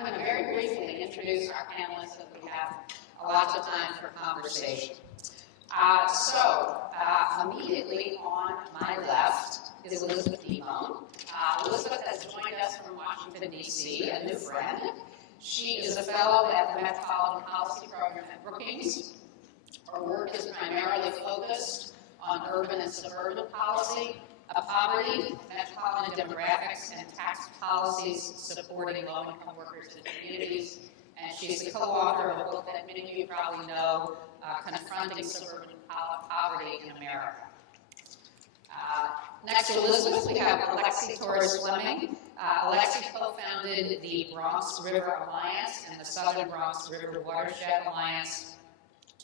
I'm going to very briefly introduce our panelists so that we have a lot of time for conversation. Immediately on my left is Elizabeth Kneebone. Elizabeth has joined us from Washington, D.C., a new friend. She is a fellow at the Metropolitan Policy Program at Brookings. Her work is primarily focused on urban and suburban policy, poverty, metropolitan demographics, and tax policies supporting low-income workers and communities. And she's the co-author of a book that many of you probably know, Confronting Suburban Poverty in America. Next to Elizabeth, we have Alexie Torres-Fleming. Alexie co-founded the Bronx River Alliance and the Southern Bronx River Watershed Alliance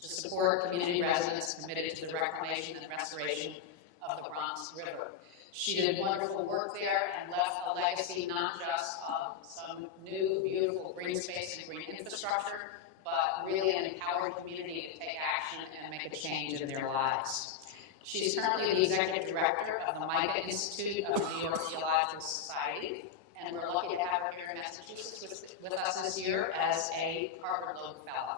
to support community residents committed to the reclamation and restoration of the Bronx River. She did wonderful work there and left a legacy not just of some new, beautiful green space and green infrastructure, but really an empowered community to take action and make a change in their lives. She's currently the executive director of the MICA Institute of the New York Geological Society, and we're lucky to have her here in Massachusetts with us this year as a Harvard Loeb Fellow.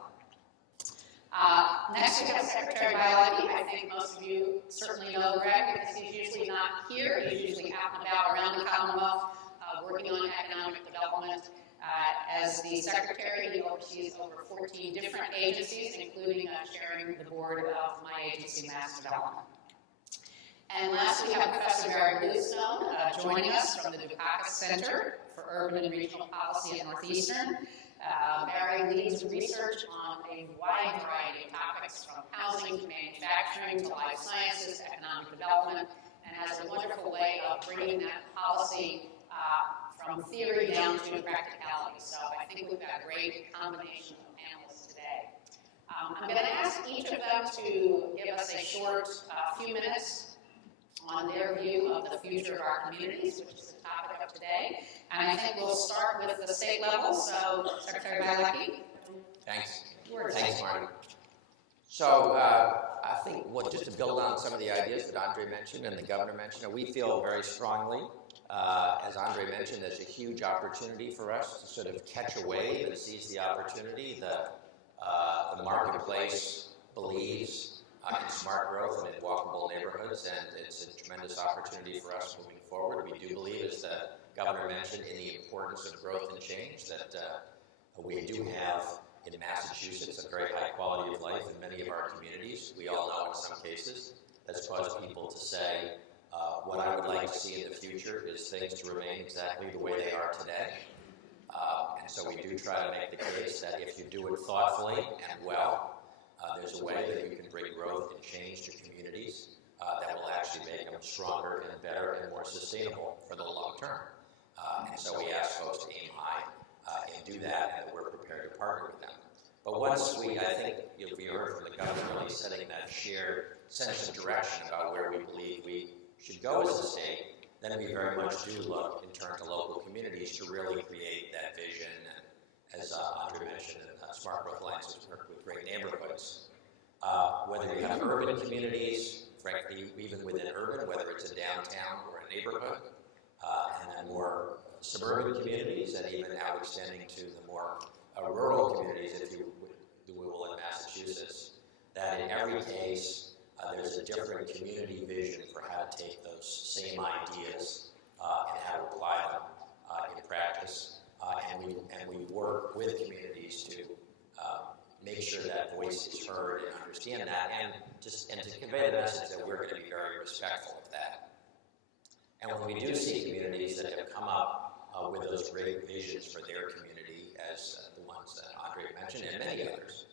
Next, we have Secretary Bialecki. I think most of you certainly know Greg because he's usually not here. He's usually out and about around the Commonwealth working on economic development. As the Secretary, he oversees over 14 different agencies, including chairing the board of my agency, MassDevelopment. And last, we have Professor Bluestone joining us from the Dukakis Center for Urban and Regional Policy at Northeastern. Barry leads research on a wide variety of topics, from housing to manufacturing to life sciences, economic development, and has a wonderful way of bringing that policy from theory down to practicality. So I think we've got a great combination of panelists today. I'm going to ask each of them to give us a short few minutes on their view of the future of our communities, which is the topic of today. And I think we'll start with the state level. So, Secretary Bialecki. Thanks. Thanks, Marty. So, I think, just to build on some of the ideas that Andre mentioned and the governor mentioned, we feel very strongly, as Andre mentioned, there's a huge opportunity for us to sort of catch a wave and seize the opportunity. The marketplace believes in smart growth and in walkable neighborhoods, and it's a tremendous opportunity for us moving forward. We do believe, as the governor mentioned, in the importance of growth and change, that we do have in Massachusetts a very high quality of life in many of our communities. We all know in some cases that's caused people to say, what I would like to see in the future is things to remain exactly the way they are today. And so we do try to make the case that if you do it thoughtfully and well, there's a way that you can bring growth and change to communities that will actually make them stronger and better and more sustainable for the long term. And so we ask folks to aim high and do that, and we're prepared to partner with them. But once we heard from the governor really setting that shared sense of direction about where we believe we should go as a state, then we very much do look and turn to local communities to really create that vision. And as Andre mentioned, Smart Growth Alliance has worked with great neighborhoods. Whether you have urban communities, frankly, even within urban, whether it's a downtown or a neighborhood, and then more suburban communities, and even now extending to the more rural communities, if you will, in Massachusetts, that in every case, there's a different community vision for how to take those same ideas and how to apply them in practice. And we work with communities to make sure that voice is heard and understand that, and to convey the message that we're going to be very respectful of that. And when we do see communities that have come up with those great visions for their community, as the ones that Andre mentioned and many others,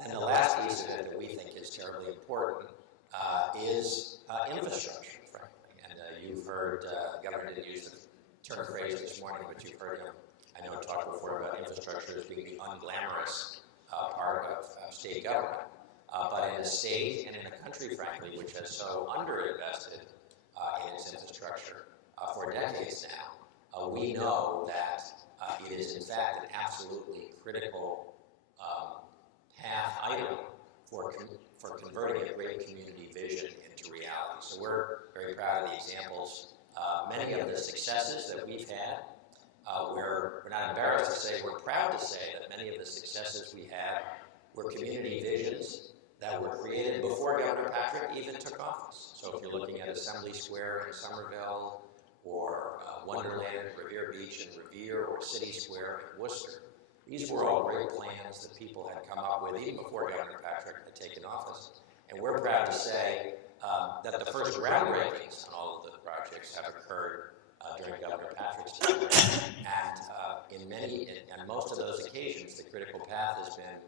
and the last piece of it that we think is terribly important is infrastructure, frankly. And you've heard, the governor didn't use the term phrase this morning, but you've heard him, I know, talk before about infrastructure as being the unglamorous part of state government. But in a state and in a country, frankly, which has so underinvested in its infrastructure for decades now, we know that it is, in fact, an absolutely critical path item for converting a great community vision into reality. So we're very proud of the examples, many of the successes that we've had we're not embarrassed to say, we're proud to say that many of the successes we had were community visions that were created before Governor Patrick even took office. So if you're looking at Assembly Square in Somerville, or Wonderland, Revere Beach in Revere, or City Square in Worcester, these were all great plans that people had come up with even before Governor Patrick had taken office. And we're proud to say that the first groundbreakings on all of the projects have occurred during Governor Patrick's term. And on most of those occasions, the critical path has been,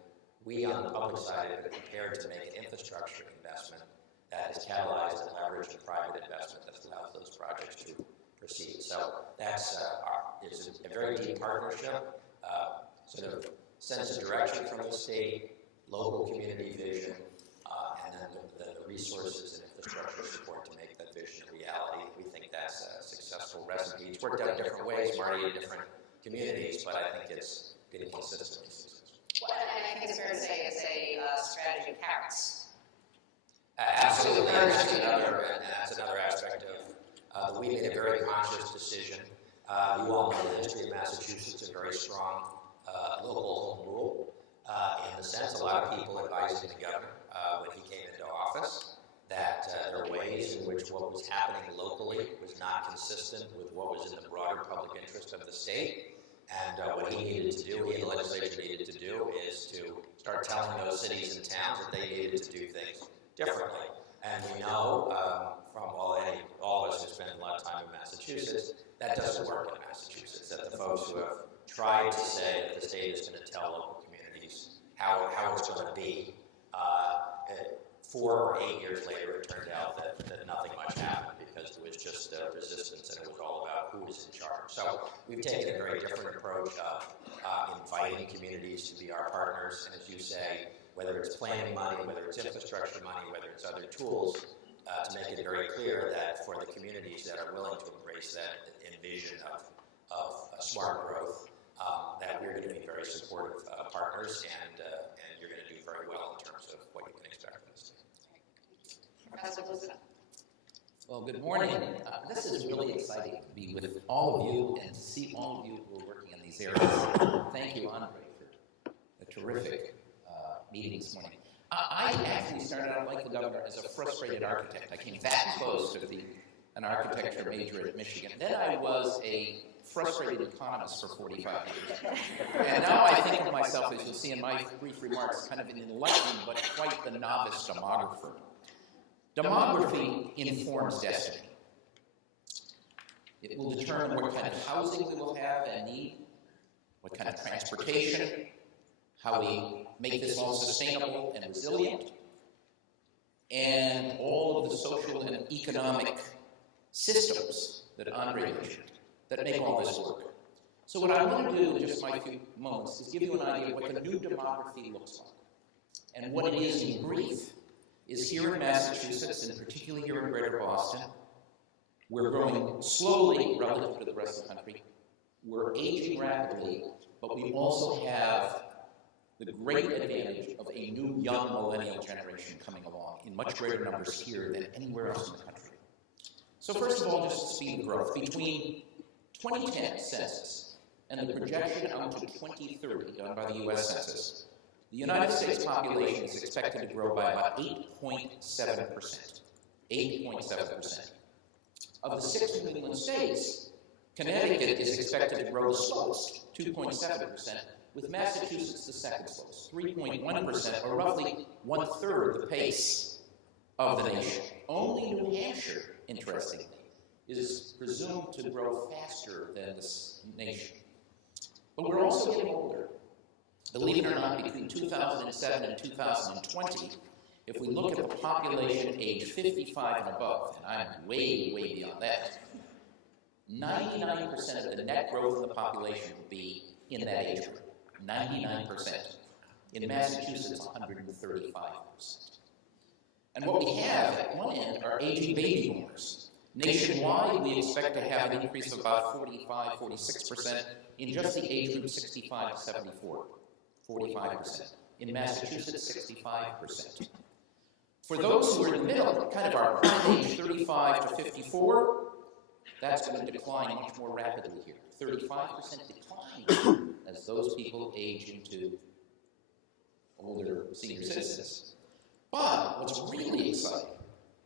we on the public side have been prepared to make infrastructure investment that has catalyzed and leveraged the private investment that's allowed those projects to proceed. So that's is a very deep partnership, sort of sense of direction from the state, local community vision, and then the resources and infrastructure support to make that vision a reality. We think that's a successful recipe. It's worked out in different ways, Marty, in different communities, but I think it's been consistently successful. Well, and I think it's fair to say it's a strategy of carrots. Absolutely, and that's another aspect of we made a very conscious decision. You all know the history of Massachusetts, a very strong local home rule. In the sense, a lot of people advised the governor when he came into office that there were ways in which what was happening locally was not consistent with what was in the broader public interest of the state. And what he needed to do, he and the legislature needed to do, is to start telling those cities and towns that they needed to do things differently. And we know from all of us who spend a lot of time in Massachusetts, that doesn't work in Massachusetts, that the folks who have tried to say that the state is going to tell local communities how it's going to be, 4 or 8 years later, it turned out that nothing much happened because it was just resistance and it was all about who was in charge. So we've taken a very different approach of inviting communities to be our partners, and as you say, whether it's planning money, whether it's infrastructure money, whether it's other tools, to make it very clear that for the communities that are willing to embrace that envision of smart growth, that we're going to be very supportive partners, and you're going to do very well in terms of what you can expect from us. Professor Bluestone. Well, good morning. This is really exciting to be with all of you and to see all of you who are working in these areas. Thank you, Andre, for a terrific meeting this morning. I actually started out like the governor as a frustrated architect. I came that close to being an architecture major at Michigan. Then I was a frustrated economist for 45 years. And now I think of myself, as you'll see in my brief remarks, kind of an enlightened but quite the novice demographer. Demography informs destiny. It will determine what kind of housing we will have and need, what kind of transportation, how we make this all sustainable and resilient, and all of the social and economic systems that Andre mentioned that make all this work. So what I want to do in just my few moments is give you an idea of what the new demography looks like. And what it is in brief is here in Massachusetts, and particularly here in Greater Boston, we're growing slowly relative to the rest of the country. We're aging rapidly, but we also have the great advantage of a new young millennial generation coming along in much greater numbers here than anywhere else in the country. So first of all, just the speed of growth. Between 2010 census and the projection out to 2030 done by the U.S. Census, the United States population is expected to grow by about 8.7%. 8.7%. Of the 6 New England states, Connecticut is expected to grow the slowest, 2.7%, with Massachusetts the second slowest, 3.1%, or roughly 1/3 the pace of the nation. Only New Hampshire, interestingly, is presumed to grow faster than this nation. But we're also getting older. Believe it or not, between 2007 and 2020, if we look at the population age 55 and above, and I'm way, way beyond that, 99% of the net growth in the population will be in that age group. 99%. In Massachusetts, 135%. And what we have at one end are aging baby boomers. Nationwide, we expect to have an increase of about 45, 46% in just the age group 65 to 74. 45%. In Massachusetts, 65%. For those who are in the middle, kind of our age 35 to 54, that's going to decline much more rapidly here. 35% decline as those people age into older senior citizens. But what's really exciting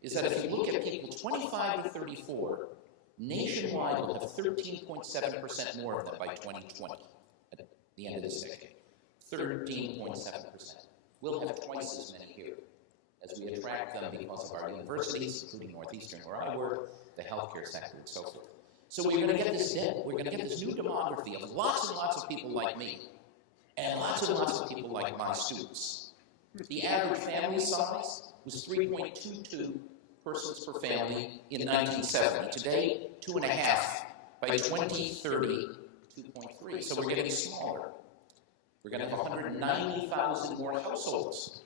is that if you look at people 25 to 34, nationwide will have 13.7% more of them by 2020, at the end of this decade. 13.7%. We'll have twice as many here as we attract them because of our universities, including Northeastern where I work, the healthcare sector, and so forth. So we're going to get this debt. We're going to get this new demography of lots and lots of people like me, and lots and lots of people like my students. The average family size was 3.22 persons per family in 1970. Today, 2.5. By 2030, 2.3. So we're getting smaller. We're going to have 190,000 more households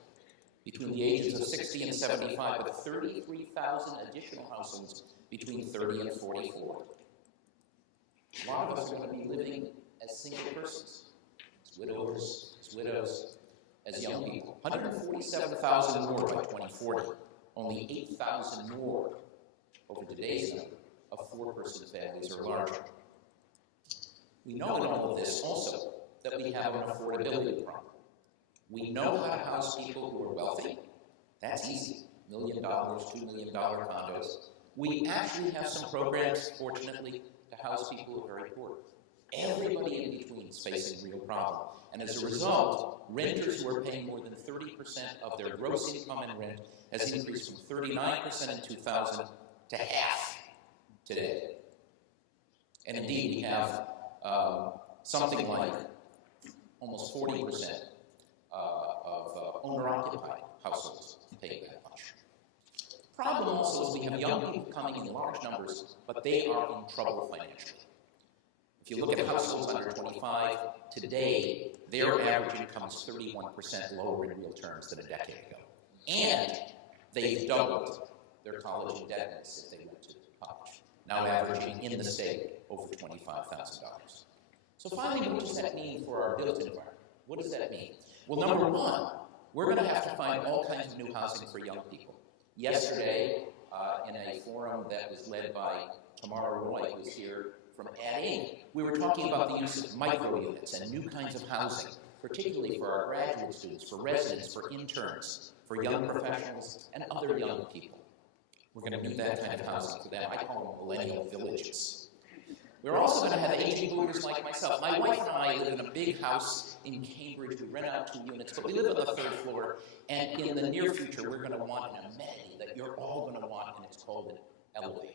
between the ages of 60 and 75, but 33,000 additional households between 30 and 44. A lot of us are going to be living as single persons, as widows, as young people. 147,000 more by 2040. Only 8,000 more over today's number of four-person families or larger. We know in all of this also that we have an affordability problem. We know how to house people who are wealthy. That's easy. $1 million, $2 million condos. We actually have some programs, fortunately, to house people who are very poor. Everybody in between is facing a real problem. And as a result, renters who are paying more than 30% of their gross income in rent has increased from 39% in 2000 to half today. And indeed, we have something like almost 40% of owner-occupied households paying that much. Problem also is we have young people coming in large numbers, but they are in trouble financially. If you look at households under 25, today, their average income is 31% lower in real terms than a decade ago. And they've doubled their college indebtedness if they went to college, now averaging in the state over $25,000. So finally, what does that mean for our built environment? What does that mean? Well, number one, we're going to have to find all kinds of new housing for young people. Yesterday, in a forum that was led by Tamara Roy, who was here from Ad we were talking about the use of micro units and new kinds of housing, particularly for our graduate students, for residents, for interns, for young professionals, and other young people. We're going to need that kind of housing for them. I call them millennial villages. We're also going to have aging boomers like myself. My wife and I live in a big house in Cambridge. We rent out 2 units, but we live on the 3rd floor. And in the near future, we're going to want an amenity that you're all going to want, and it's called an elevator.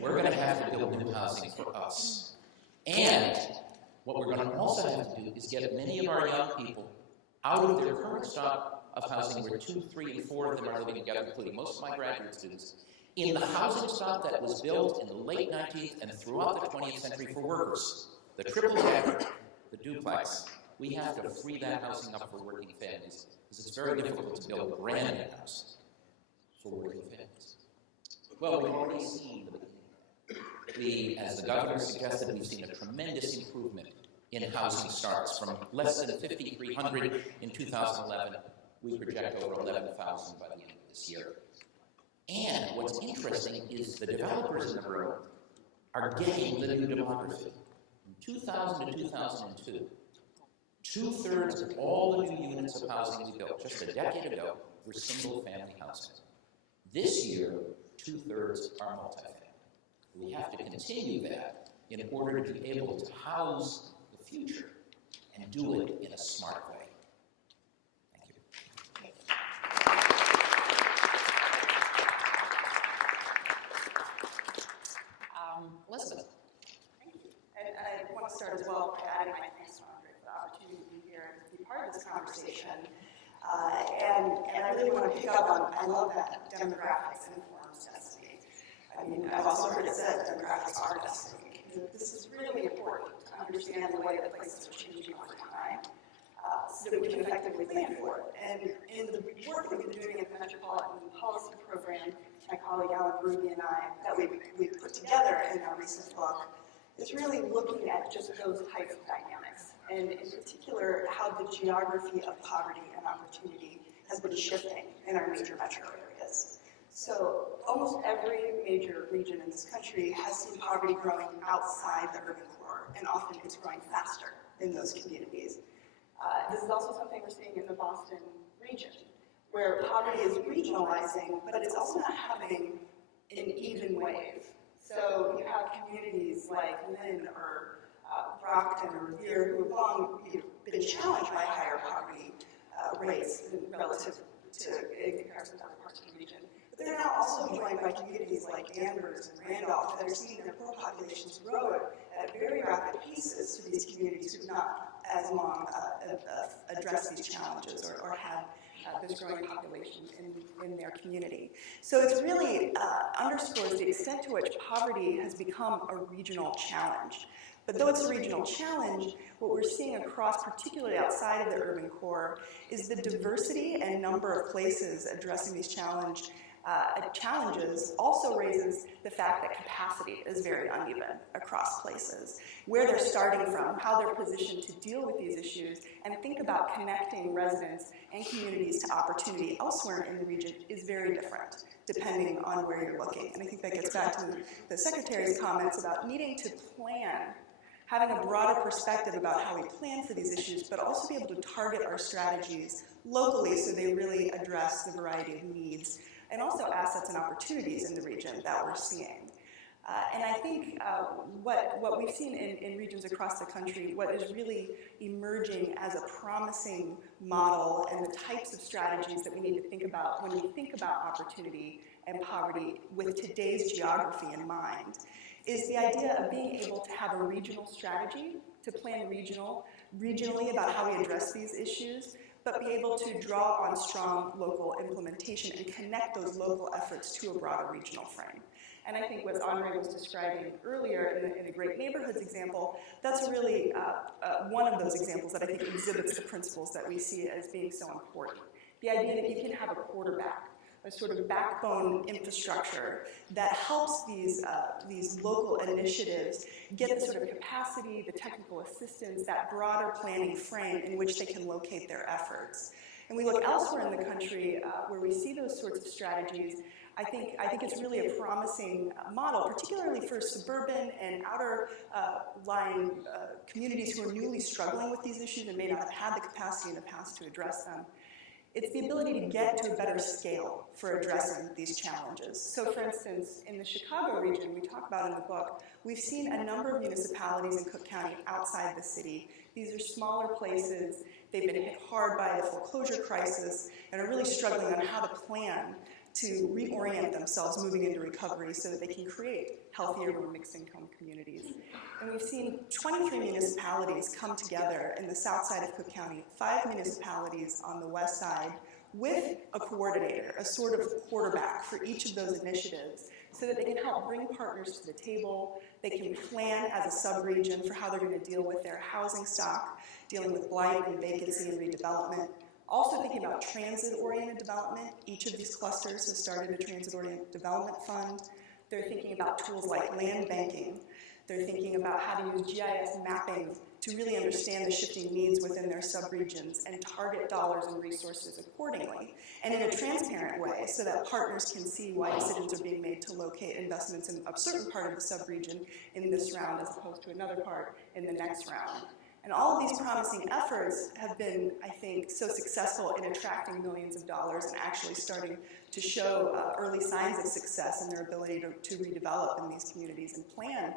We're going to have to build new housing for us. And what we're going to also have to do is get many of our young people out of their current stock of housing, where 2, 3, and 4 of them are living together, including most of my graduate students, in the housing stock that was built in the late 19th and throughout the 20th century for workers, the triple decker, the duplex. We have to free that housing up for working families, because it's very difficult to build a brand new house for working families. Well, we've already seen the beginning. As the governor suggested, we've seen a tremendous improvement in housing starts. From less than 5,300 in 2011, we project over 11,000 by the end of this year. And what's interesting is the developers in the room are getting the new demography. From 2000 to 2002, 2/3 of all the new units of housing we built just a decade ago were single-family housing. This year, 2/3 are multifamily. We have to continue that in order to be able to house the future and do it in a smart way. Elizabeth. Thank you. And I want to start as well by adding my thanks to Andre for the opportunity to be here and be part of this conversation. And I really want to pick up on, I love that demographics informs destiny. I mean, I've also heard it said that demographics are destiny. This is really important to understand the way that places are changing over time, so that we can effectively plan for it. And in the work that we've been doing at the Metropolitan Policy Program, my colleague Alan Ruby and I, that we've put together in our recent book, is really looking at just those types of dynamics, and in particular, how the geography of poverty and opportunity has been shifting in our major metro areas. So almost every major region in this country has seen poverty growing outside the urban core, and often it's growing faster in those communities. This is also something we're seeing in the Boston region, where poverty is regionalizing, but it's also not happening in an even wave. So you have communities like Lynn or Brockton or Revere who have long been challenged by higher poverty rates relative to in comparison to other parts of the region. But they're now also joined by communities like Danvers and Randolph that are seeing their poor populations grow at very rapid paces to these communities who have not as long addressed these challenges or had this growing population in their community. So it's really underscores the extent to which poverty has become a regional challenge. But though it's a regional challenge, what we're seeing across, particularly outside of the urban core, is the diversity and number of places addressing these challenges also raises the fact that capacity is very uneven across places. Where they're starting from, how they're positioned to deal with these issues, and think about connecting residents and communities to opportunity elsewhere in the region is very different, depending on where you're looking. And I think that gets back to the Secretary's comments about needing to plan, having a broader perspective about how we plan for these issues, but also be able to target our strategies locally so they really address the variety of needs and also assets and opportunities in the region that we're seeing. And I think what we've seen in regions across the country, what is really emerging as a promising model and the types of strategies that we need to think about when we think about opportunity and poverty with today's geography in mind, is the idea of being able to have a regional strategy, to plan regionally about how we address these issues, but be able to draw on strong local implementation and connect those local efforts to a broader regional frame. And I think what Andre was describing earlier in the Great Neighborhoods example, that's really one of those examples that I think exhibits the principles that we see as being so important. The idea that you can have a quarterback, a sort of backbone infrastructure that helps these local initiatives get the sort of capacity, the technical assistance, that broader planning frame in which they can locate their efforts. And we look elsewhere in the country where we see those sorts of strategies. I think it's really a promising model, particularly for suburban and outer lying communities who are newly struggling with these issues and may not have had the capacity in the past to address them. It's the ability to get to a better scale for addressing these challenges. So for instance, in the Chicago region, we talk about in the book, we've seen a number of municipalities in Cook County outside the city. These are smaller places. They've been hit hard by the foreclosure crisis and are really struggling on how to plan to reorient themselves moving into recovery so that they can create healthier, more mixed-income communities. And we've seen 23 municipalities come together in the south side of Cook County, 5 municipalities on the west side, with a coordinator, a sort of quarterback for each of those initiatives, so that they can help bring partners to the table. They can plan as a sub-region for how they're going to deal with their housing stock, dealing with blight and vacancy and redevelopment. Also thinking about transit-oriented development. Each of these clusters has started a transit-oriented development fund. They're thinking about tools like land banking. They're thinking about how to use GIS mapping to really understand the shifting needs within their subregions and target dollars and resources accordingly, and in a transparent way so that partners can see why decisions are being made to locate investments in a certain part of the subregion in this round as opposed to another part in the next round. And all of these promising efforts have been, I think, so successful in attracting millions of dollars and actually starting to show early signs of success in their ability to redevelop in these communities and plan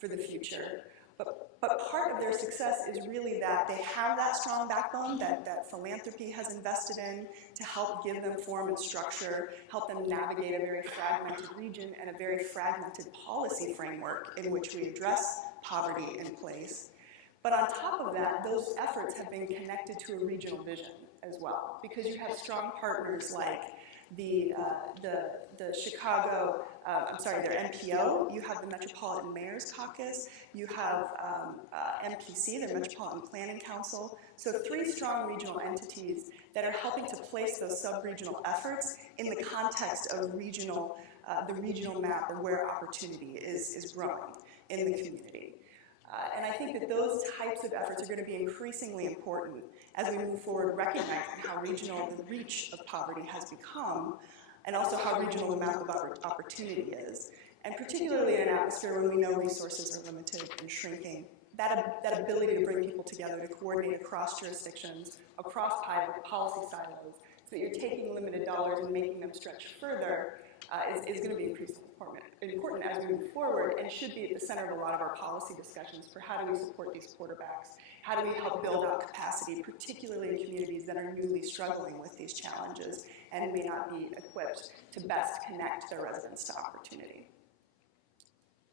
for the future. But part of their success is really that they have that strong backbone that philanthropy has invested in to help give them form and structure, help them navigate a very fragmented region and a very fragmented policy framework in which we address poverty in place. But on top of that, those efforts have been connected to a regional vision as well, because you have strong partners like the Chicago, their MPO, you have the Metropolitan Mayor's Caucus, you have MPC, the Metropolitan Planning Council, so 3 strong regional entities that are helping to place those sub-regional efforts in the context of the regional map of where opportunity is growing in the community. And I think that those types of efforts are going to be increasingly important as we move forward, recognizing how regional the reach of poverty has become, and also how regional the map of opportunity is. And particularly in an atmosphere when we know resources are limited and shrinking, that ability to bring people together, to coordinate across jurisdictions, across policy silos, so that you're taking limited dollars and making them stretch further, is going to be increasingly important as we move forward, and should be at the center of a lot of our policy discussions for how do we support these quarterbacks, how do we help build out capacity, particularly in communities that are newly struggling with these challenges and may not be equipped to best connect their residents to opportunity.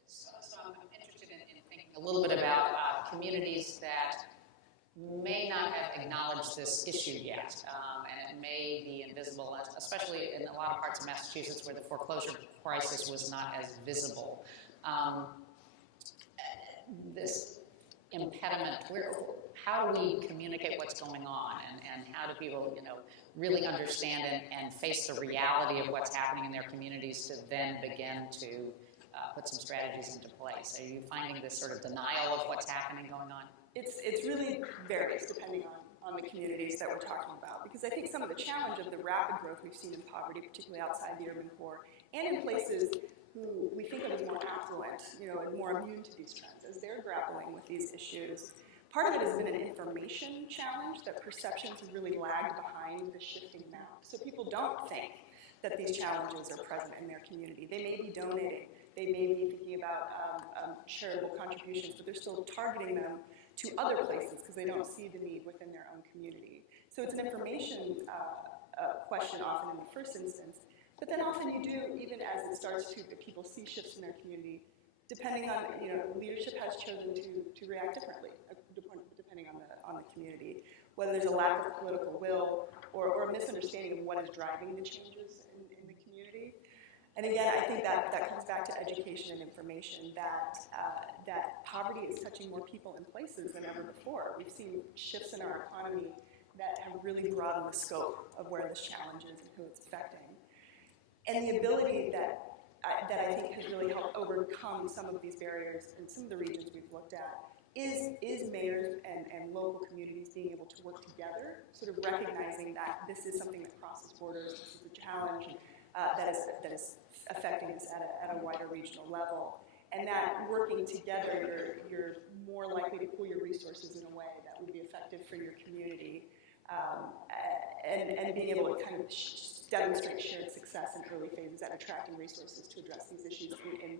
So I'm interested in thinking a little bit about communities that may not have acknowledged this issue yet, and it may be invisible, especially in a lot of parts of Massachusetts where the foreclosure crisis was not as visible. This impediment, how do we communicate what's going on, and how do people, really understand and face the reality of what's happening in their communities to then begin to put some strategies into place? Are you finding this sort of denial of what's happening going on? It's really varies depending on the communities that we're talking about, because I think some of the challenge of the rapid growth we've seen in poverty, particularly outside the urban core, and in places who we think of as more affluent, and more immune to these trends, as they're grappling with these issues. Part of it has been an information challenge, that perceptions have really lagged behind the shifting map. So people don't think that these challenges are present in their community. They may be donating, they may be thinking about charitable contributions, but they're still targeting them to other places because they don't see the need within their own community. So it's an information question often in the first instance, but then often you do, even as it starts to, people see shifts in their community, depending on, leadership has chosen to react differently, depending on the community, whether there's a lack of political will or a misunderstanding of what is driving the changes in the community. And again, I think that comes back to education and information, that poverty is touching more people and places than ever before. We've seen shifts in our economy that have really broadened the scope of where this challenge is and who it's affecting. And the ability that I think has really helped overcome some of these barriers in some of the regions we've looked at is mayors and local communities being able to work together, sort of recognizing that this is something that crosses borders, this is a challenge that is affecting us at a wider regional level, and that working together, you're more likely to pool your resources in a way that would be effective for your community, and being able to kind of demonstrate shared success in early phases at attracting resources to address these issues in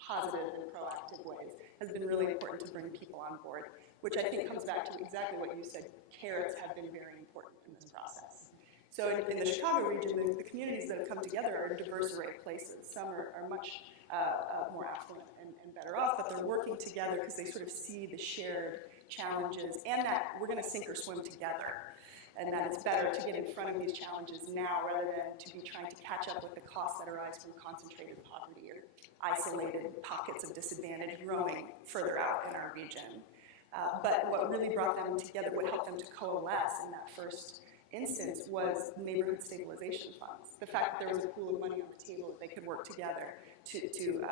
positive and proactive ways has been really important to bring people on board, which I think comes back to exactly what you said. Carrots have been very important in this process. So in the Chicago region, the communities that have come together are a diverse array of places. Some are much more affluent and better off, but they're working together because they sort of see the shared challenges and that we're going to sink or swim together. And that it's better to get in front of these challenges now rather than to be trying to catch up with the costs that arise from concentrated poverty or isolated pockets of disadvantage growing further out in our region. But what really brought them together, what helped them to coalesce in that first instance, was neighborhood stabilization funds. The fact that there was a pool of money on the table that they could work together to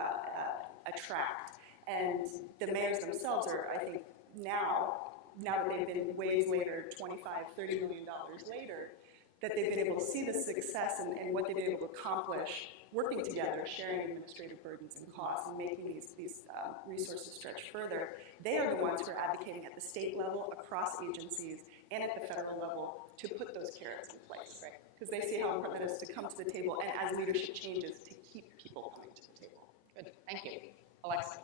attract. And the mayors themselves are, I think, now that they've been ways later, $25, $30 million later, that they've been able to see the success and what they've been able to accomplish working together, sharing administrative burdens and costs, and making these resources stretch further. They are the ones who are advocating at the state level, across agencies, and at the federal level to put those carrots in place, right? Because they see how important it is to come to the table, and as leadership changes, to keep people coming to the table. Good, thank you. Alexie.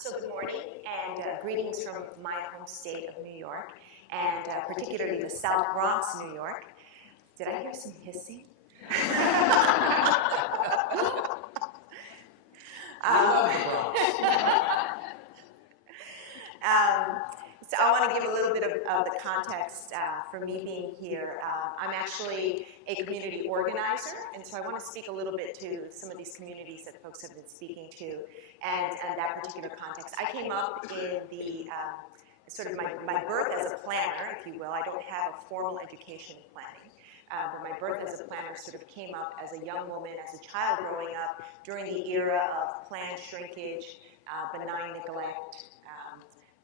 So good morning, and greetings from my home state of New York, and particularly the South Bronx, New York. Did I hear some hissing? So I want to give a little bit of the context for me being here. I'm actually a community organizer, and so I want to speak a little bit to some of these communities that folks have been speaking to, and that particular context. I came up in the sort of my birth as a planner, if you will. I don't have a formal education in planning, but my birth as a planner sort of came up as a young woman, as a child growing up during the era of planned shrinkage, benign neglect,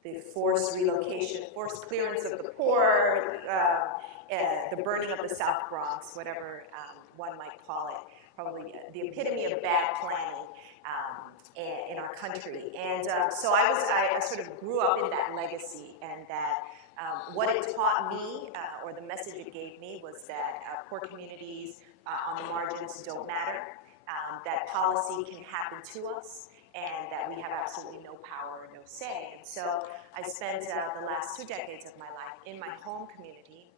the forced relocation, forced clearance of the poor, the burning of the South Bronx, whatever one might call it, probably the epitome of bad planning in our country. And so I sort of grew up in that legacy, and that what it taught me, or the message it gave me, was that poor communities on the margins don't matter, that policy can happen to us, and that we have absolutely no power or no say. And so I spent the last 2 decades of my life in my home community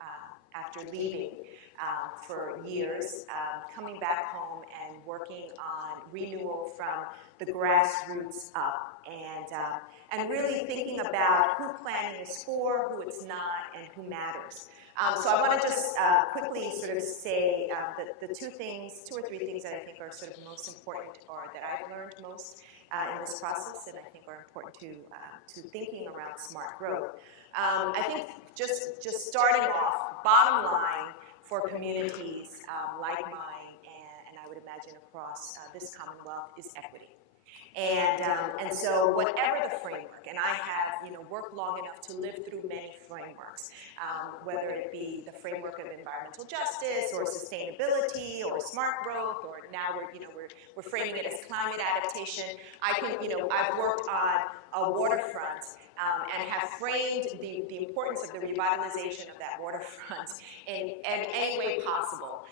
after leaving for years, coming back home and working on renewal from the grassroots up, and really thinking about who planning is for, who it's not, and who matters. So I want to just quickly sort of say the 2 or 3 things that I think are sort of most important, or that I've learned most in this process, and I think are important to thinking around smart growth. I think just starting off, bottom line for communities like mine, and I would imagine across this Commonwealth, is equity. And so whatever the framework, and I have worked long enough to live through many frameworks, whether it be the framework of environmental justice or sustainability or smart growth, or now we're framing it as climate adaptation. I've worked on a waterfront and have framed the importance of the revitalization of that waterfront in any way possible.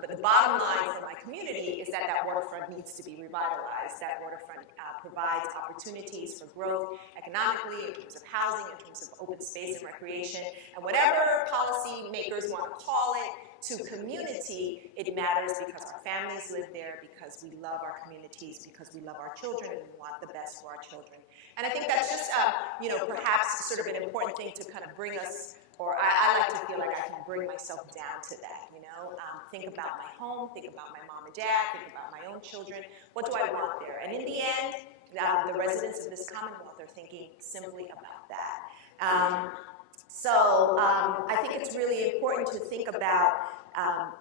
But the bottom line for my community is that waterfront needs to be revitalized. That waterfront provides opportunities for growth economically, in terms of housing, in terms of open space and recreation, and whatever policy makers want to call it, to community, it matters because our families live there, because we love our communities, because we love our children, and we want the best for our children. And I think that's just, perhaps sort of an important thing to kind of bring us, or I like to feel like I can bring myself down to that, think about my home, think about my mom and dad, think about my own children. What do I want there? And in the end, the residents of this Commonwealth are thinking simply about that. So I think it's really important to think about,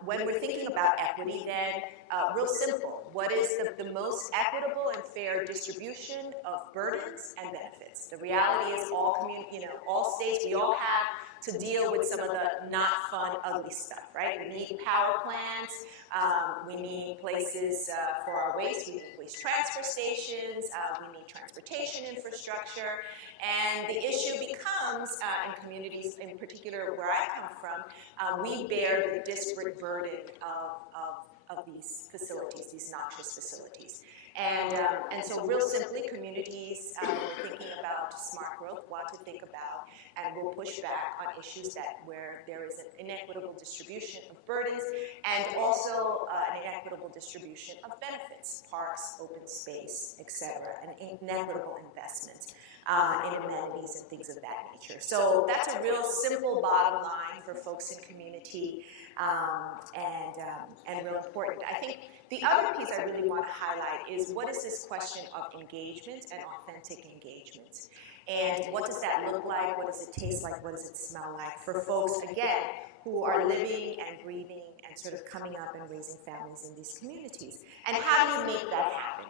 when we're thinking about equity, then real simple, what is the most equitable and fair distribution of burdens and benefits? The reality is all states, we all have to deal with some of the not fun, ugly stuff, right? We need power plants, we need places for our waste, we need waste transfer stations, we need transportation infrastructure, and the issue becomes, in communities, in particular where I come from, we bear the disparate burden of these facilities, these noxious facilities. And so real simply, communities thinking about smart growth want to think about and will push back on issues where there is an inequitable distribution of burdens and also an inequitable distribution of benefits, parks, open space, etc., and inequitable investment in amenities and things of that nature. So that's a real simple bottom line for folks in community, and real important. I think the other piece I really want to highlight is, what is this question of engagement and authentic engagement? And what does that look like? What does it taste like? What does it smell like for folks, again, who are living and breathing and sort of coming up and raising families in these communities? And how do you make that happen?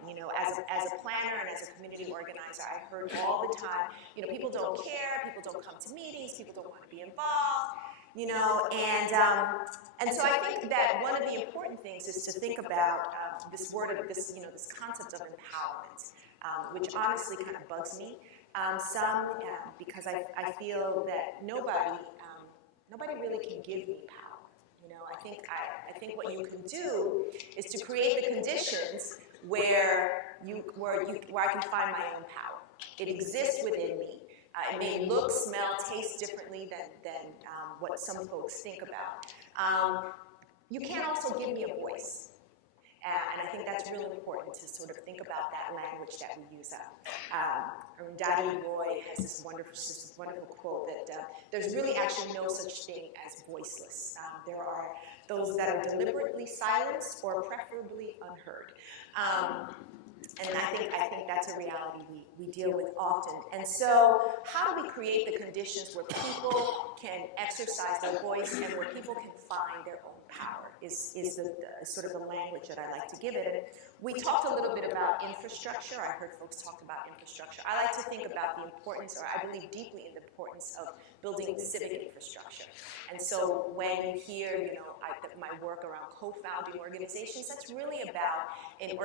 As a planner and as a community organizer, I heard all the time, people don't care, people don't come to meetings, people don't want to be involved. And so I think that one of the important things is to think about this concept of empowerment, which honestly kind of bugs me because I feel that nobody really can give me power. I think what you can do is to create the conditions where I can find my own power. It exists within me. It may look, smell, taste differently than what some folks think about. You can also give me a voice. And I think that's really important to sort of think about that language that we use. Arundhati Roy has this wonderful quote that there's really actually no such thing as voiceless. There are those that are deliberately silenced or preferably unheard. And I think that's a reality we deal with often. And so how do we create the conditions where people can exercise their voice and where people can find their own power is the sort of the language that I like to give it. And We talked a little bit about infrastructure. I heard folks talk about infrastructure. I like to think about the importance, or I believe deeply in the importance of building civic infrastructure. And so when you hear, my work around co-founding organizations, that's really about, in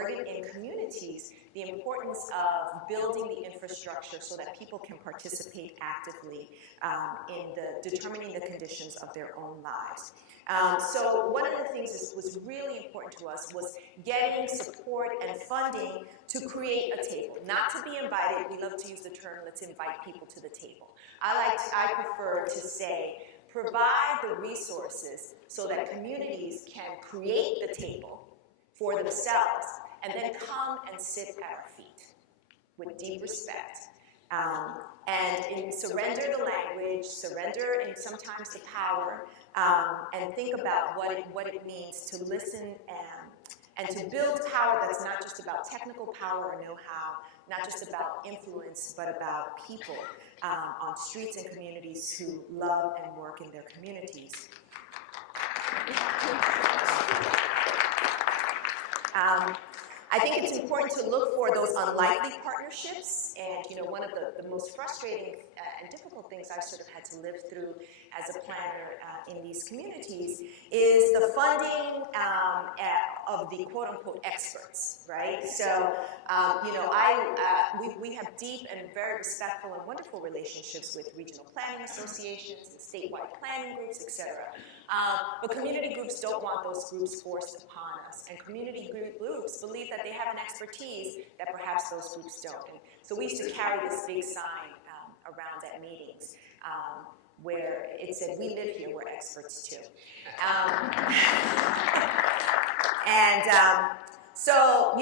communities, the importance of building the infrastructure so that people can participate actively in determining the conditions of their own lives. So one of the things that was really important to us was getting support and funding to create a table, not to be invited. We love to use the term, let's invite people to the table. I prefer to say, provide the resources so that communities can create the table for themselves and then come and sit at our feet with deep respect. And surrender the language, surrender and sometimes the power, and think about what it means to listen and to build power that's not just about technical power or know-how, not just about influence, but about people on streets and communities who love and work in their communities. I think it's important to look for those unlikely partnerships, and one of the most frustrating and difficult things I sort of had to live through as a planner in these communities is the funding of the quote-unquote experts, right? So, we have deep and very respectful and wonderful relationships with regional planning associations, and statewide planning groups, etc. But community groups don't want those groups forced upon us, and community groups believe that they have an expertise that perhaps those groups don't. And so we used to carry this big sign around at meetings where it said, "We live here, we're experts too." So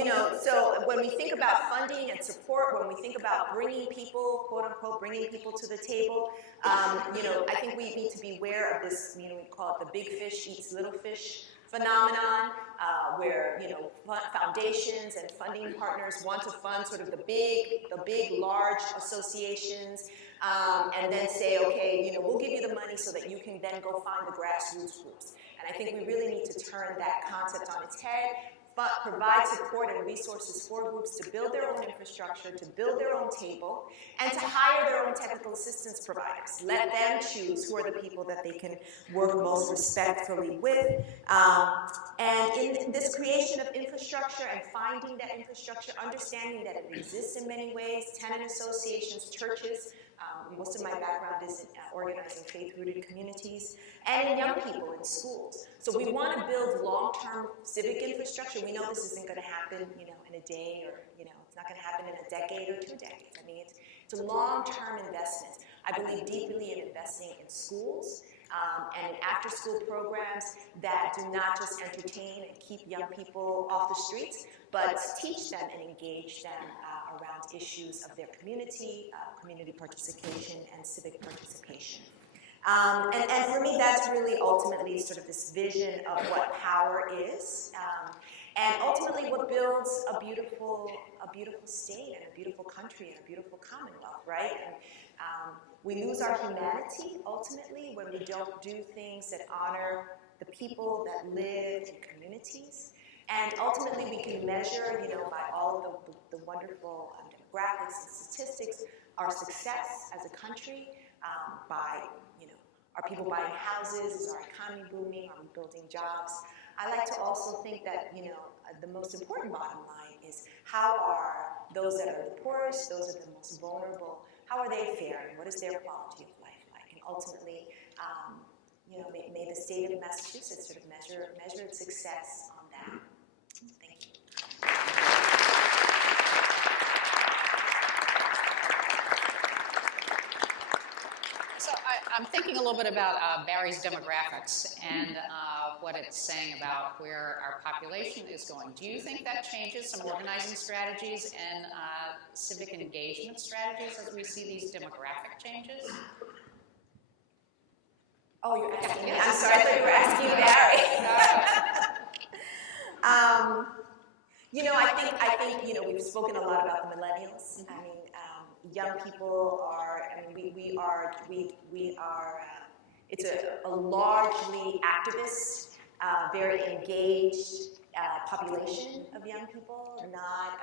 when we think about funding and support, when we think about bringing people, quote unquote, bringing people to the table, I think we need to be aware of this, we call it the big fish eats little fish phenomenon, where foundations and funding partners want to fund sort of the big, large associations, and then say, okay, we'll give you the money so that you can then go find the grassroots groups. And I think we really need to turn that concept on its head, but provide support and resources for groups to build their own infrastructure, to build their own table, and to hire their own technical assistance providers. Let them choose who are the people that they can work most respectfully with. And in this creation of infrastructure and finding that infrastructure, understanding that it exists in many ways, tenant associations, churches. Most of my background is in organizing faith-rooted communities, and in young people in schools. So we want to build long-term civic infrastructure. We know this isn't going to happen, in a day, or it's not going to happen in a decade or 2 decades. I mean, it's a long-term investment. I believe deeply in investing in schools and in after-school programs that do not just entertain and keep young people off the streets, but teach them and engage them around issues of their community, community participation, and civic participation. And for me, that's really ultimately sort of this vision of what power is, and ultimately what builds a beautiful state and a beautiful country and a beautiful commonwealth, right? And we lose our humanity ultimately when we don't do things that honor the people that live in communities. And ultimately, we can measure, by all of the wonderful demographics and statistics, our success as a country by, are people buying houses? Is our economy booming? Are we building jobs? I like to also think that, the most important bottom line is how are those that are the poorest, those that are the most vulnerable, how are they faring? What is their quality of life like? And ultimately, may the state of Massachusetts sort of measure its success on that. Thank you. So I'm thinking a little bit about Barry's demographics and what it's saying about where our population is going. Do you think that changes some organizing strategies and civic engagement strategies as we see these demographic changes? Oh, you're asking me? I'm sorry, I thought you were asking Barry. I think we've spoken a lot about the millennials. I mean, young people are. I mean, we are. It's a largely activist, very engaged, population of young people, not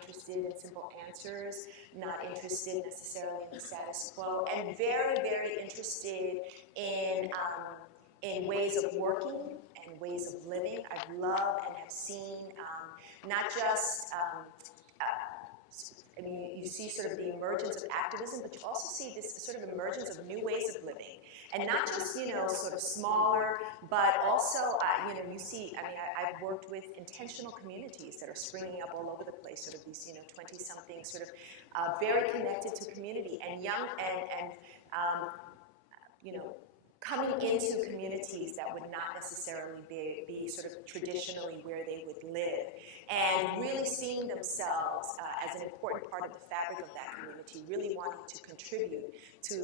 interested in simple answers, not interested necessarily in the status quo, and very, very interested in ways of working and ways of living. I've loved and have seen not just I mean, you see sort of the emergence of activism, but you also see this sort of emergence of new ways of living. And not just, you know, sort of smaller, but also, you know, you see, I mean, I've worked with intentional communities that are springing up all over the place, sort of these, you know, 20-something sort of very connected to community and young and you know, coming into communities that would not necessarily be sort of traditionally where they would live, and really seeing themselves as an important part of the fabric of that community, really wanting to contribute to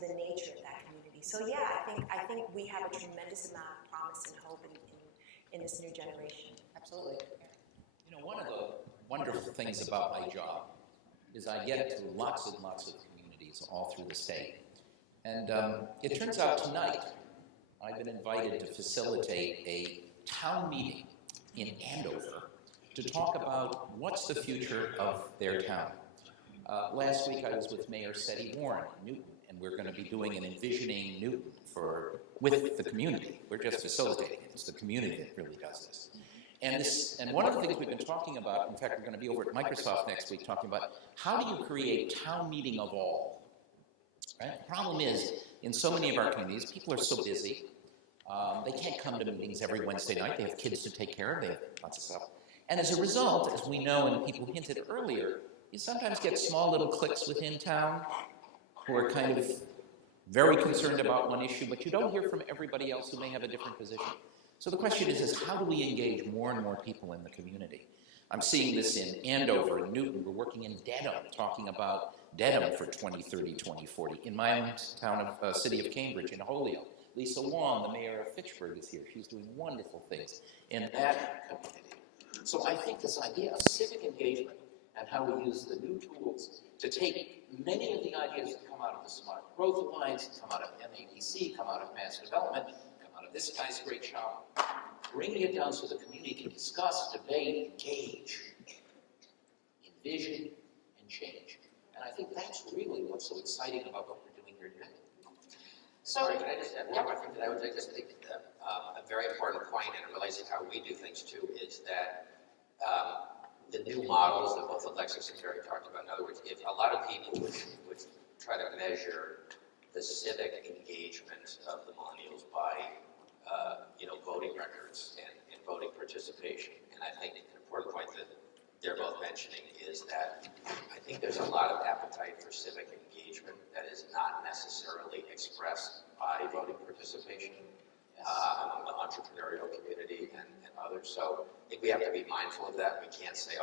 the nature of that community. So yeah, I think we have a tremendous amount of promise and hope in this new generation. Absolutely. You know, one of the wonderful things about my job is I get to lots and lots of communities all through the state. And it turns out tonight, I've been invited to facilitate a town meeting in Andover to talk about what's the future of their town. Last week I was with Mayor Seti Warren in Newton, and we're going to be doing an Envisioning Newton with the community. We're just facilitating it. It's the community that really does this. And one of the things we've been talking about, in fact, we're going to be over at Microsoft next week talking about how do you create town meeting of all? Right? The problem is, in so many of our communities, people are so busy. They can't come to meetings every Wednesday night. They have kids to take care of. They have lots of stuff. And as a result, as we know and people hinted earlier, you sometimes get small little cliques within town who are kind of very concerned about one issue, but you don't hear from everybody else who may have a different position. So the question is how do we engage more and more people in the community? I'm seeing this in Andover and Newton. We're working in Dedham, talking about Dedham for 2030, 2040. In my own town of city of Cambridge, in Holyoke, Lisa Wong, the mayor of Fitchburg, is here. She's doing wonderful things in that community. So I think this idea of civic engagement and how we use the new tools to take many of the ideas that come out of the Smart Growth Alliance, come out of MAPC, come out of MassDevelopment, come out of this guy's great job, bringing it down so the community can discuss, debate, engage, envision, and change. And I think that's really what's so exciting about what we're doing here today. Sorry, can I just add one more thing that I would just think a very important point, and it relates to how we do things too, is that the new models that both Alexis and Terry talked about, in other words, if a lot of people would try to measure the civic engagement of the millennials by voting records and voting participation. And I think an important point that they're both mentioning is that I think there's a lot of appetite for civic engagement that is not necessarily expressed by voting participation among the entrepreneurial community and others. So I think we have to be mindful of that. We can't say,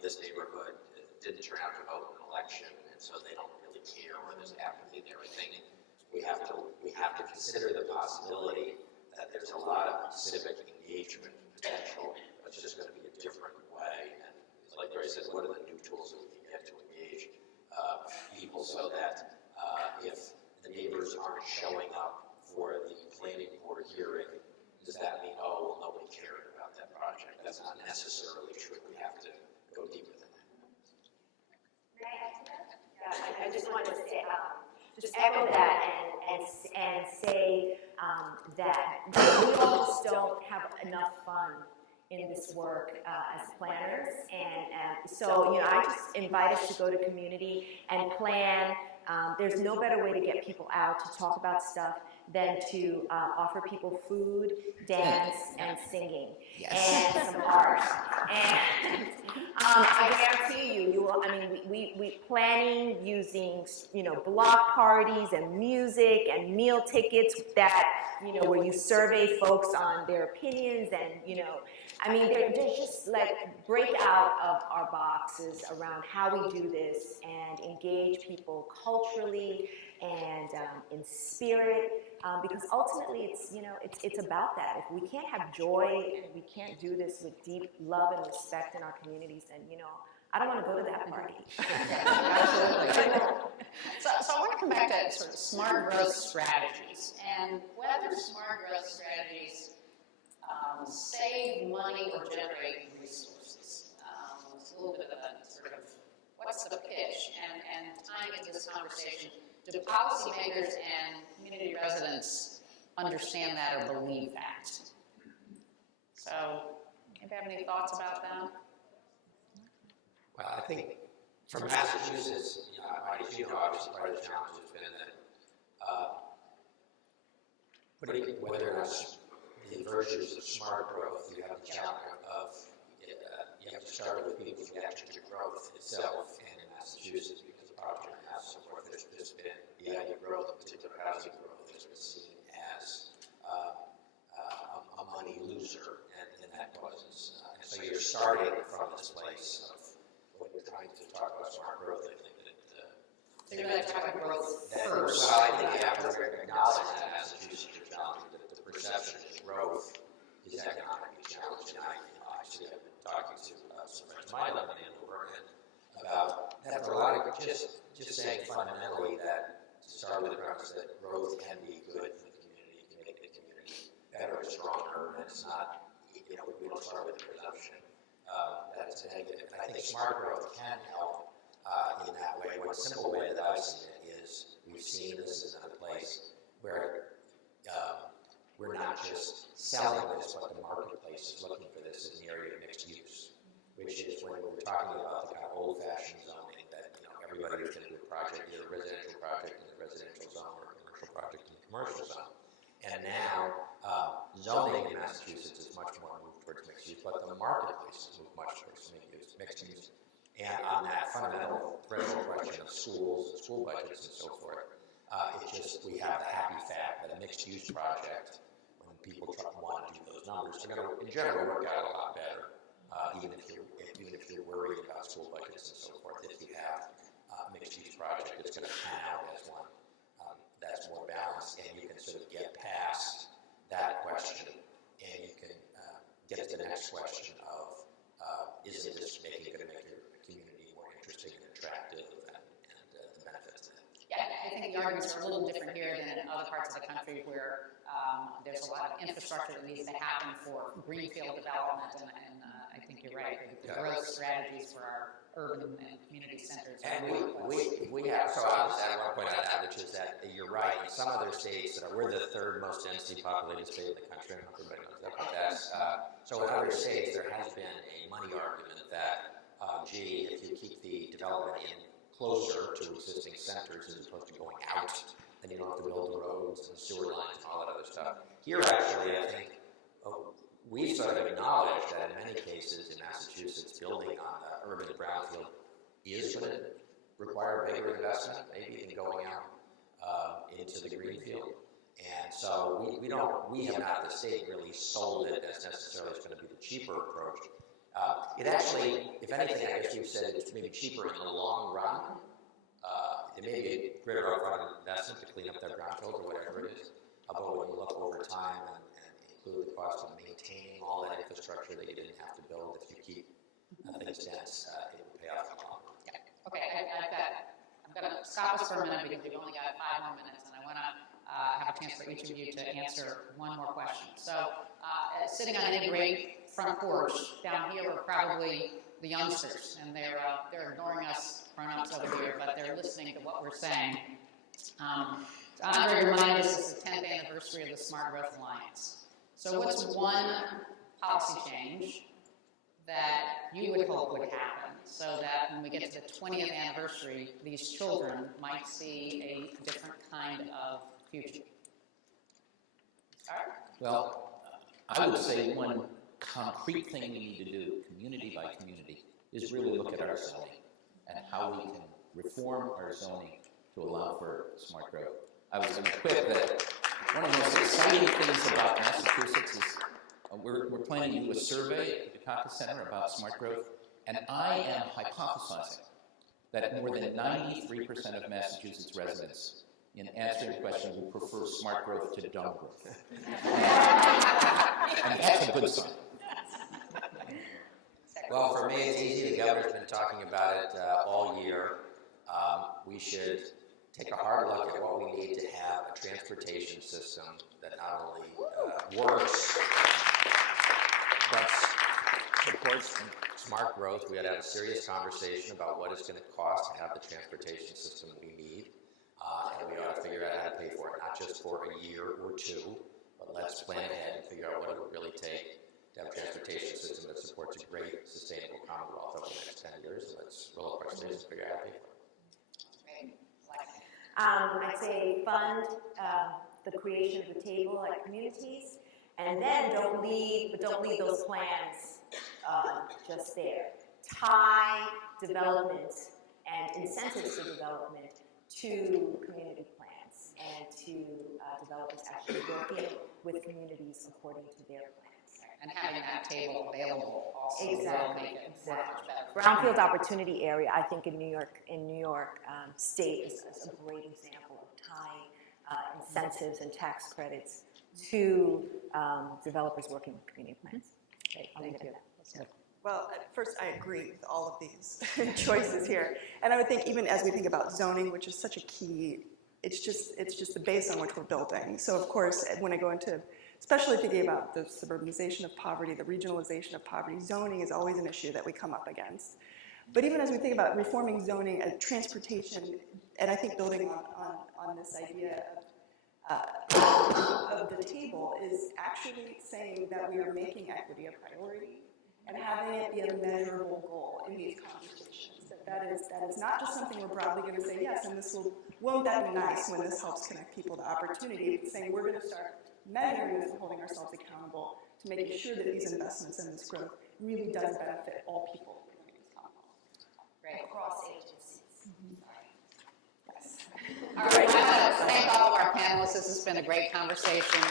this neighborhood didn't turn out to vote in an election, and so they don't really care, or there's apathy there. I think we have to consider the possibility that there's a lot of civic engagement potential, but it's just going to be a different way. And like Barry says, what are the new tools that we can get to engage people so that if the neighbors aren't showing up for the planning board hearing, does that mean, nobody cared about that project? That's not necessarily true. We have to go deeper than that. May I add to that? Yeah, I just wanted to say, just echo that and say that we all just don't have enough fun in this work as planners, and so I just invite us to go to community and plan. There's no better way to get people out to talk about stuff than to offer people food, dance, and singing, and some art. And I guarantee you will. I mean, we planning using block parties and music and meal tickets that where you survey folks on their opinions, and I mean, they're just like break out of our boxes around how we do this and engage people culturally and in spirit, because ultimately it's about that. If we can't have joy and we can't do this with deep love and respect in our communities, then I don't want to go to that party. Absolutely. So I want to come back to sort of smart growth strategies and whether smart growth strategies save money or generate resources. It's a little bit of a sort of, what's the pitch? And tying into this conversation, do policymakers and community residents understand that or believe that? So, anybody have any thoughts about that? Well, I think from Massachusetts, as you know, obviously part of the challenge has been that whether it's the virtues of smart growth, you have the challenge of you have to start with people's reaction to growth itself, and in Massachusetts, because the project has so forth, there's been the idea of growth, particular housing growth, has been seen as a money loser, and that causes. And so you're starting from this place of when you're trying to talk about smart growth. I think that So you're going to talk about growth that, first. well, I think you have to acknowledge that Massachusetts is challenging, that the perception of growth is economically challenged. And actually, I've been talking to some friends of mine living in Oregon about that for a lot of just saying fundamentally that to start with the premise that growth can be good for the community, can make the community better and stronger, and it's not, we don't start with the presumption that it's a negative. And I think smart growth can help in that way. One simple way that I've seen it is we've seen this in another place where we're not just selling this, but the marketplace is looking for this in the area of mixed use, which is when we're talking about the kind of old-fashioned zoning that everybody is going to do a project, either a residential project in the residential zone or a commercial project in the commercial zone. And now zoning in Massachusetts is much more moved towards mixed use, but the marketplace has moved much towards mixed use. And on that fundamental threshold question of schools and school budgets and so forth, we have the happy fact that a mixed-use project, when people want to do those numbers, they're going to, in general, work out a lot better, even if you're worried about school budgets and so forth. If you have a mixed-use project, it's going to pan out as one that's more balanced, and you can sort of get past that question, and you can get to the next question of, isn't this going to make your community more interesting and attractive, and the benefits of it? Yeah, I think the arguments are a little different here than in other parts of the country where there's a lot of infrastructure that needs to happen for greenfield development, and I think you're right, the growth strategies for our urban and community centers. And we have, so I'll just add one point on that, which is that you're right, in some other states, we're the third most densely populated state in the country, I don't know if everybody knows that, but that's, so in other states, there has been a money argument that, if you keep the development in closer to existing centers as opposed to going out, then you don't have to build the roads and the sewer lines and all that other stuff. Here, actually, I think we sort of acknowledge that in many cases in Massachusetts, building on the urban brownfield is going to require bigger investment, maybe in going out into the greenfield. And so we have not, the state, really sold it as necessarily it's going to be the cheaper approach. It actually, if anything, I guess we've said it's maybe cheaper in the long run. It may be a greater upfront investment to clean up their brownfield or whatever it is. But when you look over time and include the cost of maintaining all that infrastructure that you didn't have to build, if you keep things dense, it will pay off in the long run. Okay, I'm going to stop us for a minute because we've only got 5 more minutes, and I want to have a chance for each of you to answer one more question. So, sitting on any great front porch down here are probably the youngsters, and they're ignoring us grown-ups over here, but they're listening to what we're saying. Andre reminded us it's the 10th anniversary of the Smart Growth Alliance. So what's one policy change that you would hope would happen so that when we get to the 20th anniversary, these children might see a different kind of future? All right. Well, I would say one concrete thing we need to do, community by community, is really look at our zoning and how we can reform our zoning to allow for smart growth. I was going to quip that one of the most exciting things about Massachusetts is we're planning to do a survey at the Dukakis Center about smart growth, and I am hypothesizing that more than 93% of Massachusetts residents, in answering the question, would prefer smart growth to dumb growth. And that's a good sign. Well, for me, it's easy. The governor's been talking about it all year. We should take a hard look at what we need to have a transportation system that not only works, that supports smart growth. We got to have a serious conversation about what it's going to cost to have the transportation system we need. And we ought to figure out how to pay for it, not just for a year or two, but let's plan ahead and figure out what it would really take to have a transportation system that supports a great, sustainable Commonwealth over the next 10 years. And let's roll up our sleeves and figure out how to pay for it. I'd say fund the creation of the table at communities, and then don't leave those plans just there. Tie development and incentives for development to community plans and to developers actually working with communities according to their plans. And having that table available also Exactly, will make it work much better. Brownfield opportunity area, I think in New York State is a great example of tying incentives and tax credits to developers working with community plans. Okay, I'll leave it at that. Well, at first, I agree with all of these choices here. And I would think even as we think about zoning, which is such a key, it's just the base on which we're building. So of course, when I go into, especially thinking about the suburbanization of poverty, the regionalization of poverty, zoning is always an issue that we come up against. But even as we think about reforming zoning and transportation, and I think building on this idea of the table is actually saying that we are making equity a priority and having it be a measurable goal in these conversations. That is not just something we're broadly going to say, yes, and won't that be nice when this helps connect people to opportunity, but saying we're going to start measuring this and holding ourselves accountable to making sure that these investments and this growth really does benefit all people living in this Commonwealth. Right. Across agencies. All right, I want to thank all of our panelists. This has been a great conversation.